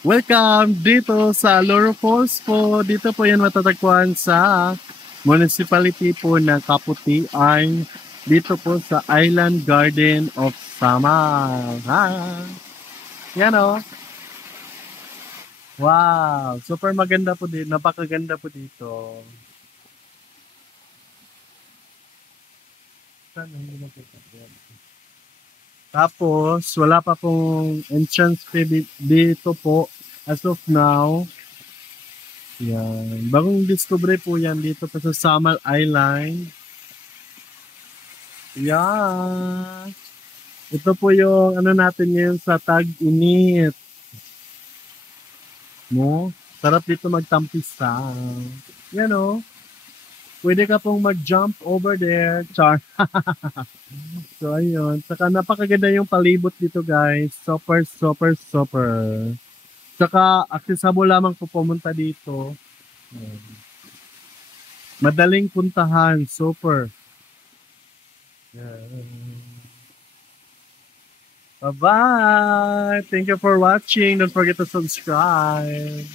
Welcome dito sa Loro Falls po. Dito po yan matatagpuan sa municipality po ng Kaputian. Dito po sa Island Garden of Samar. Ha? Yan o. Wow. Super maganda po dito. Napakaganda po dito. Sana hindi nakita yan. Tapos, wala pa pong entrance fee dito po as of now. Yan. Bagong discovery po yan dito pa sa Samar Island. Yan. Ito po yung ano natin ngayon sa tag-init. No? Sarap dito magtampisaw. Yan o. Pwede ka pong mag-jump over there. Char. So, ayun. Saka napakaganda yung palibot dito, guys. Super, super, super. Saka, accessible lamang po pumunta dito. Madaling puntahan. Super. Yan. Bye-bye. Thank you for watching. Don't forget to subscribe.